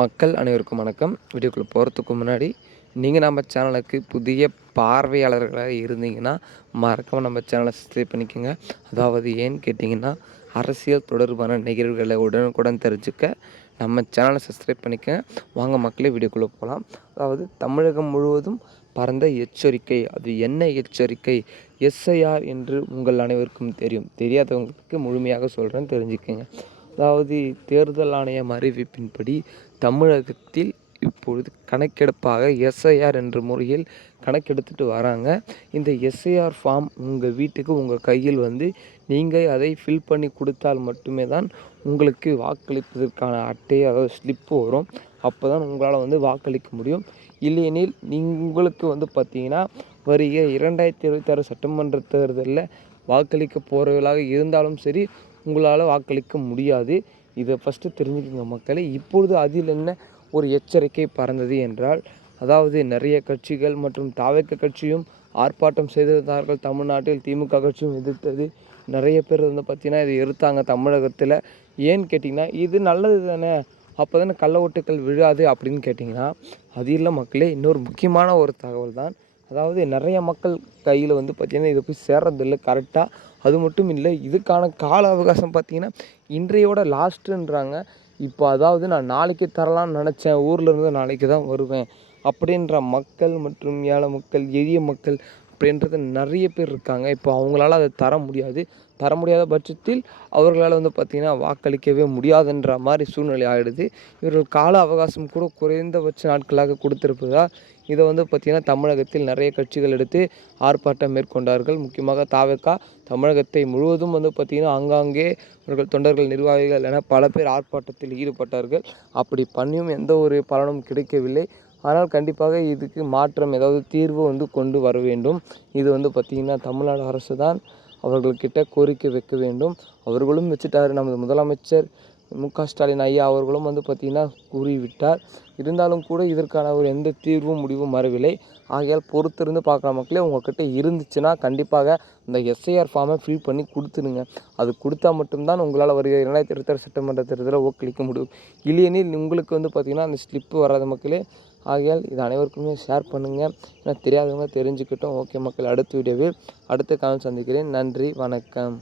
மக்கள் அனைவருக்கும் வணக்கம். வீடியோக்குள்ளே போகிறதுக்கு முன்னாடி நீங்கள் நம்ம சேனலுக்கு புதிய பார்வையாளர்களாக இருந்தீங்கன்னா மறக்காமல் நம்ம சேனலை சப்ஸ்கிரைப் பண்ணிக்கோங்க. அதாவது ஏன்னு கேட்டிங்கன்னா அரசியல் தொடர்பான நிகழ்வுகளை உடனுக்குடன் தெரிஞ்சுக்க நம்ம சேனலை சப்ஸ்கிரைப் பண்ணிக்க வாங்க மக்களே வீடியோக்குள்ளே போகலாம் அதாவது தமிழகம் முழுவதும் பரந்த எச்சரிக்கை அது என்ன எச்சரிக்கை? எஸ்ஐஆர் என்று உங்கள் அனைவருக்கும் தெரியும். தெரியாதவங்களுக்கு முழுமையாக சொல்கிறேன்னு தெரிஞ்சுக்கங்க. அதாவது தேர்தல் ஆணையம் அறிவிப்பின்படி தமிழகத்தில் இப்பொழுது கணக்கெடுப்பாக எஸ்ஐஆர் என்ற முறையில் கணக்கெடுத்துட்டு வராங்க. இந்த எஸ்ஐஆர் ஃபார்ம் உங்கள் வீட்டுக்கு உங்கள் கையில் வந்து நீங்கள் அதை ஃபில் பண்ணி கொடுத்தால் மட்டுமே தான் உங்களுக்கு வாக்களிப்பதற்கான அட்டை அதாவது ஸ்லிப்பு வரும். அப்போ தான் உங்களால் வந்து வாக்களிக்க முடியும். இல்லையெனில் உங்களுக்கு வந்து பார்த்தீங்கன்னா வருகிற இரண்டாயிரத்தி இருபத்தாறு சட்டமன்ற தேர்தலில் வாக்களிக்க போகிறவர்களாக இருந்தாலும் சரி உங்களால் வாக்களிக்க முடியாது. இதை ஃபஸ்ட்டு தெரிஞ்சுக்கோங்க மக்களே. இப்பொழுது அதில் என்ன ஒரு எச்சரிக்கை பறந்தது என்றால் அதாவது நிறைய கட்சிகள் மற்றும் தாவக கட்சியும் ஆர்ப்பாட்டம் செய்திருந்தார்கள். தமிழ்நாட்டில் திமுக கட்சியும் எதிர்த்தது. நிறைய பேர் வந்து பார்த்திங்கன்னா இதை எதிர்த்தாங்க தமிழகத்தில். ஏன்னு கேட்டிங்கன்னா இது நல்லது தானே? அப்போ தானே கள்ள ஓட்டுக்கள் விழாது அப்படின்னு கேட்டிங்கன்னா அது இல்லை மக்களே. இன்னொரு முக்கியமான ஒரு தகவல் தான் அதாவது நிறைய மக்கள் கையில் வந்து பார்த்திங்கன்னா இதை போய் சேர்றதில்ல. கரெக்டாக அது மட்டும் இல்லை இதுக்கான கால அவகாசம் பார்த்திங்கன்னா இன்றையோட லாஸ்ட்டுன்றாங்க இப்போ அதாவது நான் நாளைக்கு தரலான்னு நினச்சேன் ஊரில் இருந்து நாளைக்கு தான் வருவேன். அப்படின்ற மக்கள் மற்றும் ஏழை மக்கள் எளிய மக்கள் அப்படின்றது நிறைய பேர் இருக்காங்க. இப்போ அவங்களால அதை தர முடியாது. தர முடியாத பட்சத்தில் அவர்களால் வந்து பார்த்திங்கன்னா வாக்களிக்கவே முடியாதுன்ற மாதிரி சூழ்நிலை ஆகிடுது இவர்கள் கால அவகாசம் கூட குறைந்தபட்ச நாட்களாக கொடுத்திருப்பதால் இதை வந்து பார்த்திங்கன்னா தமிழகத்தில் நிறைய கட்சிகள் எடுத்து ஆர்ப்பாட்டம் மேற்கொண்டார்கள். முக்கியமாக தாவக்கா தமிழகத்தை முழுவதும் வந்து பார்த்திங்கன்னா ஆங்காங்கே இவர்கள் தொண்டர்கள் நிர்வாகிகள் என பல பேர் ஆர்ப்பாட்டத்தில் ஈடுபட்டார்கள். அப்படி பண்ணியும் எந்த ஒரு பலனும் கிடைக்கவில்லை. ஆனால் கண்டிப்பாக இதுக்கு மாற்றம் ஏதாவது தீர்வு வந்து கொண்டு வர வேண்டும். இது வந்து பார்த்திங்கன்னா தமிழ்நாடு அரசு தான் அவர்கள்கிட்ட கோரிக்கை வைக்க வேண்டும். அவர்களும் வச்சுட்டார். நமது முதலமைச்சர் மு க ஸ்டாலின் ஐயா அவர்களும் வந்து பார்த்திங்கன்னா கூறிவிட்டார். இருந்தாலும் கூட இதற்கான ஒரு எந்த தீர்வும் முடிவும் வரவில்லை. ஆகையால் பொறுத்திருந்து பார்க்குற மக்களே உங்கள்கிட்ட இருந்துச்சுன்னா கண்டிப்பாக இந்த எஸ்ஐஆர் ஃபார்மை ஃபில் பண்ணி கொடுத்துருங்க அது கொடுத்தா மட்டும்தான் உங்களால் வருகிற இரண்டாயிரத்தி இருபத்தாறு சட்டமன்ற தேர்தலில் ஓக்களிக்க முடியும். இல்லையெனில் உங்களுக்கு வந்து பார்த்திங்கன்னா அந்த ஸ்லிப்பு வராத மக்களே ஆகையால் இது அனைவருக்குமே ஷேர் பண்ணுங்கள் ஏன்னா தெரியாதவங்க தெரிஞ்சுக்கிட்டோம். ஓகே மக்கள் அடுத்த வீடியோவில் அடுத்த காலம் சந்திக்கிறேன். நன்றி வணக்கம்.